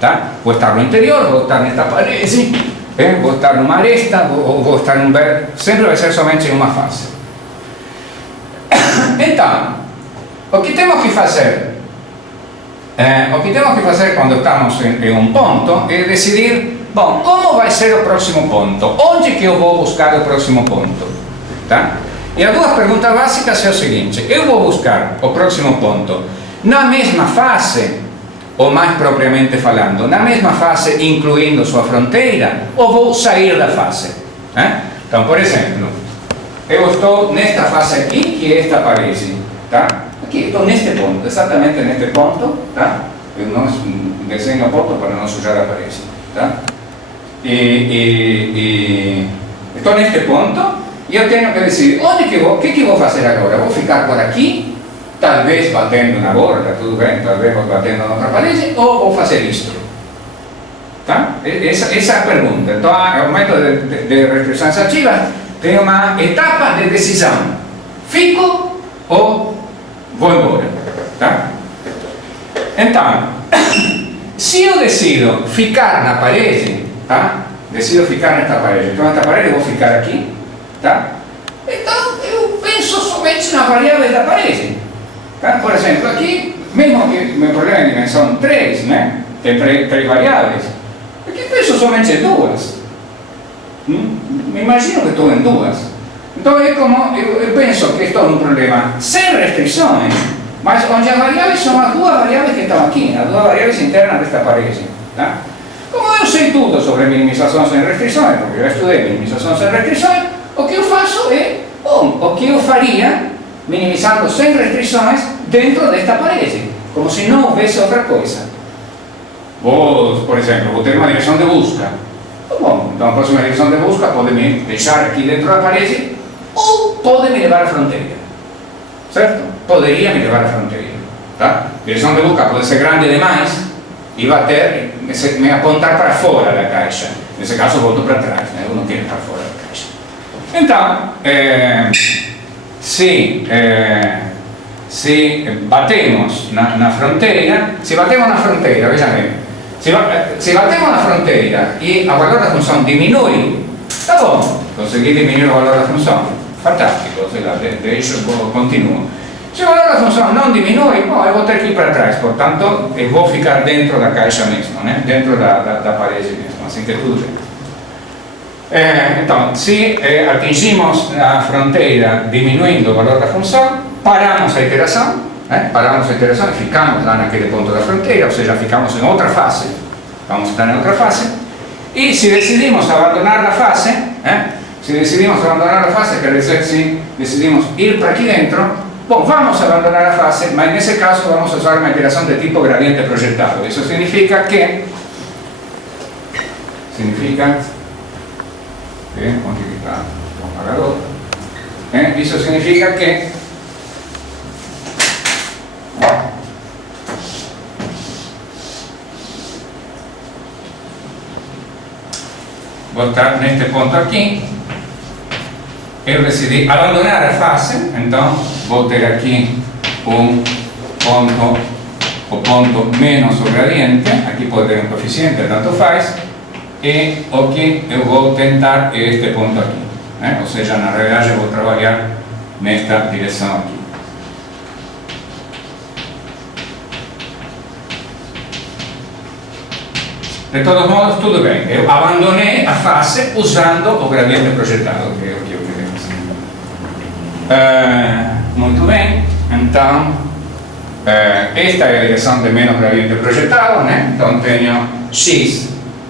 Tá? Vou estar no interior, vou estar nesta parede, vou estar numa aresta, vou estar num verde, sempre vai ser somente em uma fase. Então, o que temos que fazer? O que temos que fazer quando estamos em um ponto é decidir, bom, como vai ser o próximo ponto? Onde que eu vou buscar o próximo ponto? Tá? E as duas perguntas básicas é o seguinte: eu vou buscar o próximo ponto na mesma fase, ou mais propriamente falando, na mesma fase incluindo sua fronteira, ou vou sair da fase? Então, por exemplo, eu estou nesta fase aqui, que é esta parede, tá? Aqui estou neste ponto, exatamente neste ponto, tá? Eu não desenho o ponto para não sujar a parede, tá? E estou neste ponto e eu tenho que decidir onde que vou, o que vou fazer agora? Vou ficar por aqui, talvez batendo na borda, tudo bem, talvez batendo na outra parede, ou vou fazer isto? Tá? Essa é a pergunta. Então, o método de restrições ativas tem uma etapa de decisão: fico ou vou embora? Tá? Então, se eu decido ficar na parede, tá? Decido ficar nesta parede, então nesta parede eu vou ficar aqui, tá? Então eu penso somente na variável da parede, tá? Por exemplo, aqui, mesmo que meu problema é dimensão 3, né? Tem três variáveis, aqui penso somente em duas. Me imagino que estou em duas. Então é como eu penso que estou num problema sem restrições, mas onde as variáveis são as duas variáveis que estão aqui, as duas variáveis internas desta parede, tá? Como eu sei tudo sobre minimização sem restrições, porque eu estudei minimização sem restrições, o que eu faço é, o que eu faria minimizando sem restrições dentro desta parede, como se não houvesse outra coisa. Por exemplo, vou ter uma direção de busca. Bom, então a próxima direção de busca pode me deixar aqui dentro da parede ou pode me levar à fronteira, certo? Poderia me levar à fronteira, tá? A direção de busca pode ser grande demais e bater, me apontar para fora da caixa. Nesse caso eu volto para trás, né? Eu não quero estar fora da caixa. Então, se batemos na fronteira, veja bem, se batemos na fronteira e o valor da função diminui, tá bom, consegui diminuir o valor da função, fantástico, deixo, continuo. Se o valor da função não diminui, bom, eu vou ter que ir para trás, portanto, eu vou ficar dentro da caixa mesmo, né? Dentro da parede mesmo, assim que tudo bem. Então, se atingimos a fronteira diminuindo o valor da função, paramos a iteração, e ficamos lá naquele ponto da fronteira, ou seja, ficamos em outra fase, vamos estar em outra fase, e se decidimos abandonar a fase, quer dizer, se decidimos ir para aqui dentro, bom, vamos abandonar a fase, mas nesse caso vamos usar uma iteração de tipo gradiente projetado. Isso significa que onde está o apagador? Isso significa que vou estar neste ponto aqui, eu decidi abandonar a fase, então vou ter aqui um ponto, o ponto menos o gradiente, aqui pode ter um coeficiente, tanto faz, e o que eu vou tentar é este ponto aqui, né? Ou seja, na realidade eu vou trabalhar nesta direção aqui. De todos modos, tudo bem, eu abandonei a fase usando o gradiente projetado, que é o que eu queria fazer. Muito bem, então, esta é a direção de menos gradiente projetado, né? Então tenho x,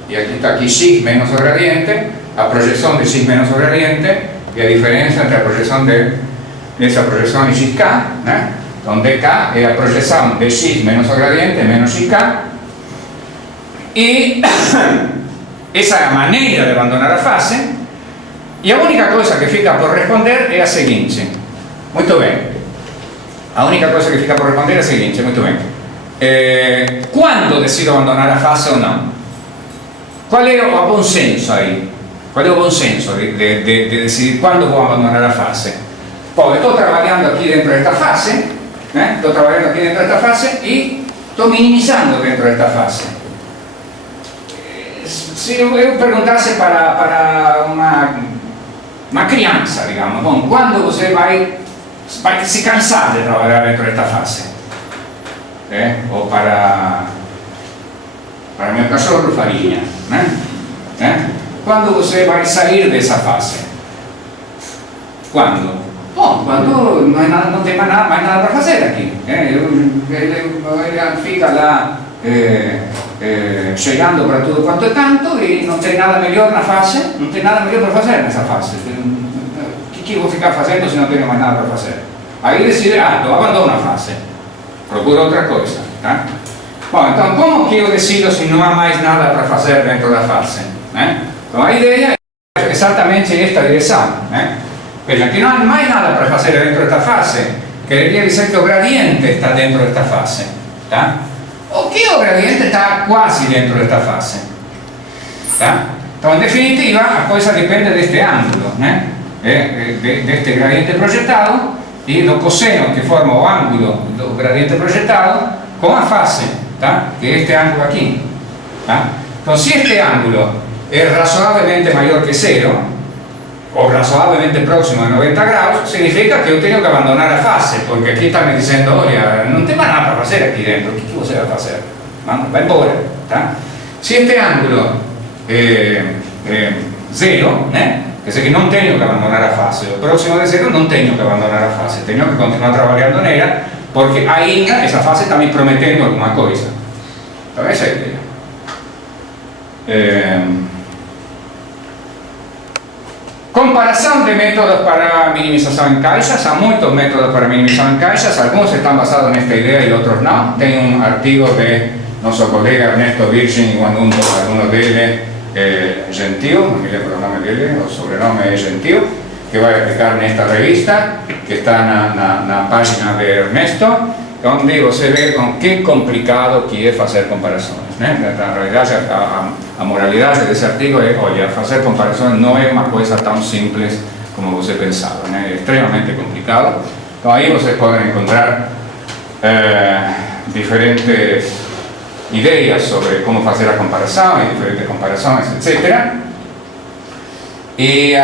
e aqui está aqui x menos o gradiente, a projeção de x menos o gradiente, e a diferença entre a projeção dessa projeção e xk, né? Então dk é a projeção de x menos o gradiente menos xk, e essa é a maneira de abandonar a fase, e a única coisa que fica por responder é a seguinte: muito bem, A única cosa che fica por rispondere è la seguente, molto bene. Quando decido abbandonare la fase o no? Qual è il buon senso aí? Qual è il buon senso di decidir quando vuoi abbandonare la fase? Poi sto lavorando qui dentro questa fase, sto lavorando qui dentro questa fase e sto minimizzando dentro questa fase. Se io preguntasse para una crianza, digamos, bom, quando você vai se cansar de trabalhar dentro desta fase? Ou para meu cachorro farinha, quando você vai sair dessa fase? Quando? Bom, quando não tem mais nada para fazer aqui. Ele fica lá chegando para tudo quanto é canto e não tem nada melhor na fase, não tem nada melhor para fazer nessa fase. O que eu vou ficar fazendo se não tenho mais nada para fazer? Aí decide, eu abandono a fase, procuro outra coisa. Tá? Bom, então como que eu decido se não há mais nada para fazer dentro da fase? Então a ideia é exatamente esta direção. Veja, que não há mais nada para fazer dentro desta fase, quereria dizer que o gradiente está dentro desta fase. Tá? O que o gradiente está quase dentro desta fase. Tá? Então, em definitiva, a coisa depende deste ângulo, deste gradiente projetado e do cosseno que forma o ângulo do gradiente projetado com a fase, tá? Que é este ângulo aqui. Tá? Então, se este ângulo é razoavelmente maior que zero, ou razoavelmente próximo a 90 graus, significa que eu tenho que abandonar a fase, porque aqui está me dizendo, olha, não tem mais nada para fazer aqui dentro, o que você vai fazer? Vai embora, tá? Se este ângulo é zero, quer dizer que não tenho que abandonar a fase, o próximo de zero não tenho que abandonar a fase, tenho que continuar trabalhando nela, porque ainda essa fase está me prometendo alguma coisa. Então essa é a ideia. Comparação de métodos para minimização em caixas. Há muitos métodos para minimização em caixas, alguns estão basados nesta ideia e outros não. Tem artigo de nosso colega Ernesto Virgin e aluno dele, Gentil, não me lembro o nome dele, o sobrenome é Gentil, que vai explicar nesta revista, que está na página de Ernesto, onde você vê com que complicado que é fazer comparações. Na realidade, a moralidade desse artigo é, olha, fazer comparações não é uma coisa tão simples como você pensava, é extremamente complicado. Então aí vocês podem encontrar diferentes ideias sobre como fazer a comparação, e diferentes comparações, etc. E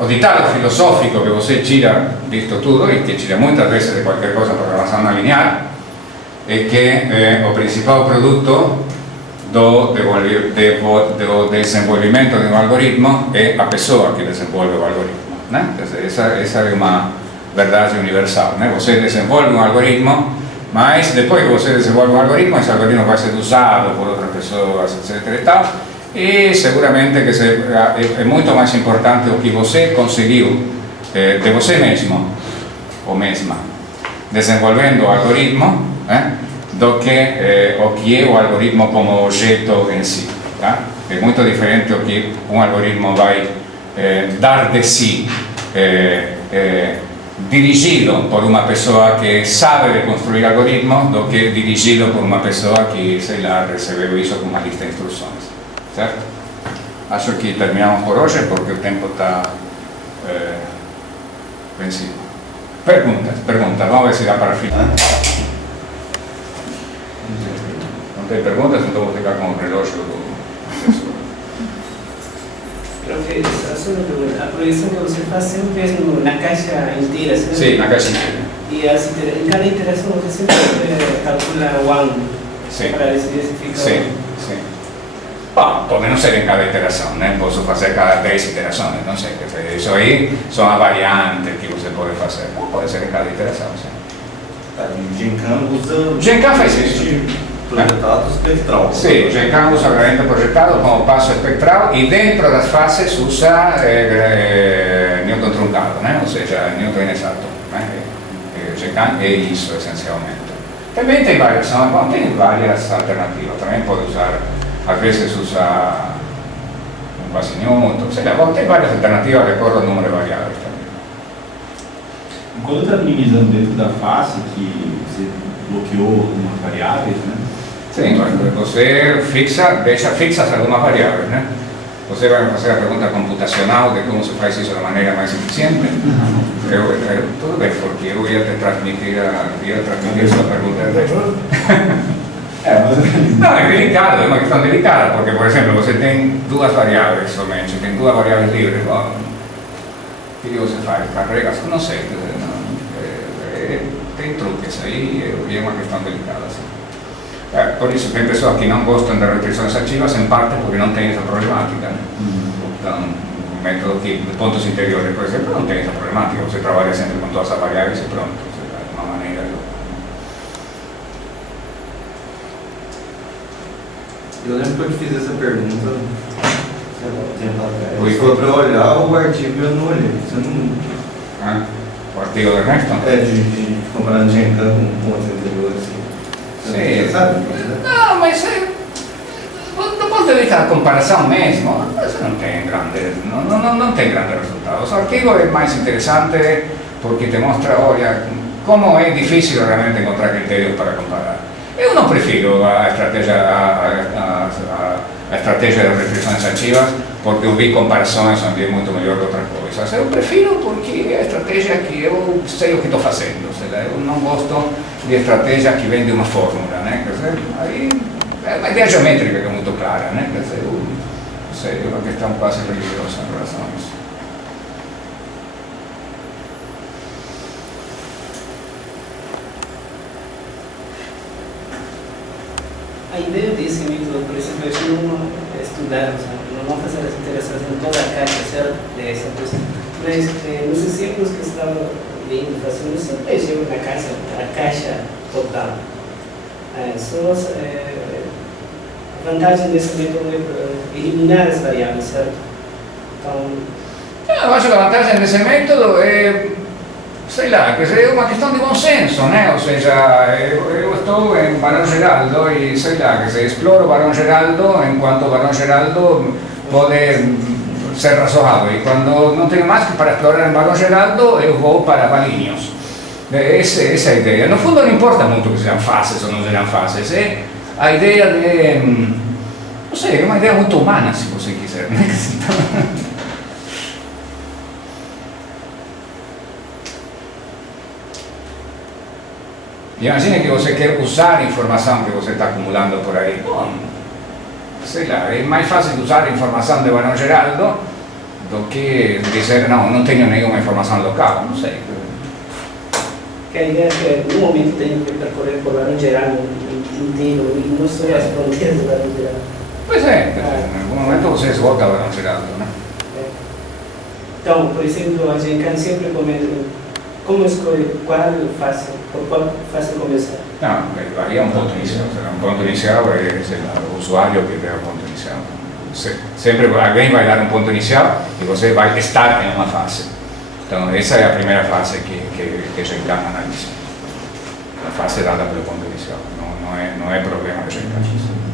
o ditado filosófico que você tira disto tudo, e que tira muitas vezes de qualquer coisa por relação não linear, é que o principal produto do desenvolvimento de um algoritmo é a pessoa que desenvolve o algoritmo. Essa é uma verdade universal. Você desenvolve um algoritmo, mas depois que você desenvolve um algoritmo, esse algoritmo vai ser usado por outras pessoas, etc. e tal. E seguramente que é muito mais importante o que você conseguiu de você mesmo ou mesma desenvolvendo o algoritmo do que o que é o algoritmo como objeto em si. Tá? É muito diferente o que um algoritmo vai dar de si dirigido por uma pessoa que sabe de construir algoritmos do que dirigido por uma pessoa que, sei lá, recebeu isso com uma lista de instruções. Certo? Acho que terminamos por hoje porque o tempo está vencido. Perguntas, vamos ver se dá para final. Não tem perguntas, então vou ficar com o relógio do professor. Profe, só uma pergunta. A projeção que você faz sempre é na caixa inteira, certo? Sim, na caixa inteira. E em cada interação você sempre calcula o ângulo para decidir se fica... Sim. Bom, pode não ser em cada iteração, posso fazer cada 10 iterações, não sei. Isso aí são as variantes que você pode fazer. Pode ser em cada iteração, sim. O Genkan usa... Genkan faz isso. Projetado espectral. Sim, o Genkan usa o gradiente projetado como passo espectral e dentro das fases usa Newton truncado, ou seja, Newton inexato. O Genkan é isso, essencialmente. Também tem variações, tem várias alternativas. Também pode usar, às vezes usa um quasi Newton, sei lá, tem várias alternativas de acordo ao número de variáveis também. Quando está minimizando dentro da face, que você bloqueou algumas variáveis, né? Sim, você deixa fixas algumas variáveis, né? Você vai fazer a pergunta computacional de como se faz isso da maneira mais eficiente. Tudo bem, porque eu ia te transmitir sua pergunta. Não, é delicado, é uma questão delicada, porque, por exemplo, você tem duas variáveis somente, tem duas variáveis livres. Bom, o que você faz? Carrega? Não sei. Tem truques aí e é uma questão delicada. Assim. Por isso, tem pessoas que não gostam de restrições ativas, em parte porque não tem essa problemática. Né? Então, um método que, de pontos interiores, por exemplo, não tem essa problemática. Você trabalha sempre com todas as variáveis e pronto. De uma maneira. Eu lembro que eu te fiz essa pergunta tempo atrás. Oi. Foi para olhar o artigo e eu não olhei. Você não. O artigo do Ernesto? De comparando Genkan com pontos anteriores. Sim. Você sabe? Não, mas do ponto de vista da comparação mesmo, isso não tem grande resultado. O artigo é mais interessante porque te mostra, olha, como é difícil realmente encontrar critérios para comparar. Eu não prefiro a estratégia de restrições ativas porque eu vi comparações onde é muito melhor que outras coisas. Eu prefiro porque é a estratégia que eu sei o que estou fazendo. Ou seja, eu não gosto de estratégia que vem de uma fórmula, né? Quer dizer, aí é uma ideia geométrica que é muito clara, né? Quer dizer, não sei, é uma questão quase religiosa em relação a isso. A ideia desse método, por exemplo, eu não estudar, não fazer as interações em toda a caixa, certo? Dessa coisa. Mas nos exemplos que estava lendo, fazendo, eu sempre vejo na caixa, a caixa total. São as vantagens desse método é eliminar as variáveis, certo? Então, eu acho que a vantagem desse método é, sei lá, que é uma questão de bom senso, né? Ou seja, eu estou em Barão Geraldo e sei lá, que se exploro Barão Geraldo enquanto Barão Geraldo pode ser razoável. E quando não tenho mais que para explorar em Barão Geraldo, eu vou para Valinhos. Essa é a ideia. No fundo não importa muito que sejam faces ou não sejam faces, é a ideia de, não sei, é uma ideia muito humana, se você quiser, né? Imagine que você quer usar a informação que você está acumulando por aí. Bom, sei lá, é mais fácil usar a informação de Barão Geraldo do que dizer, não tenho nenhuma informação local, não sei. que a ideia é que no momento tenho que percorrer por Barão Geraldo inteiro e não só as fronteiras do Barão Geraldo. Pois é, em algum momento você esgota o Barão Geraldo, né? Então, por exemplo, a Genkan sempre comenta como escolhe por qual fase começar. Não, varia um ponto inicial. Um ponto inicial é, sei lá, o usuário que dá o ponto inicial. Sempre alguém vai dar um ponto inicial e você vai estar em uma fase. Então, essa é a primeira fase que Genkan analisa. A fase dada pelo ponto inicial. Não é problema de Genkan.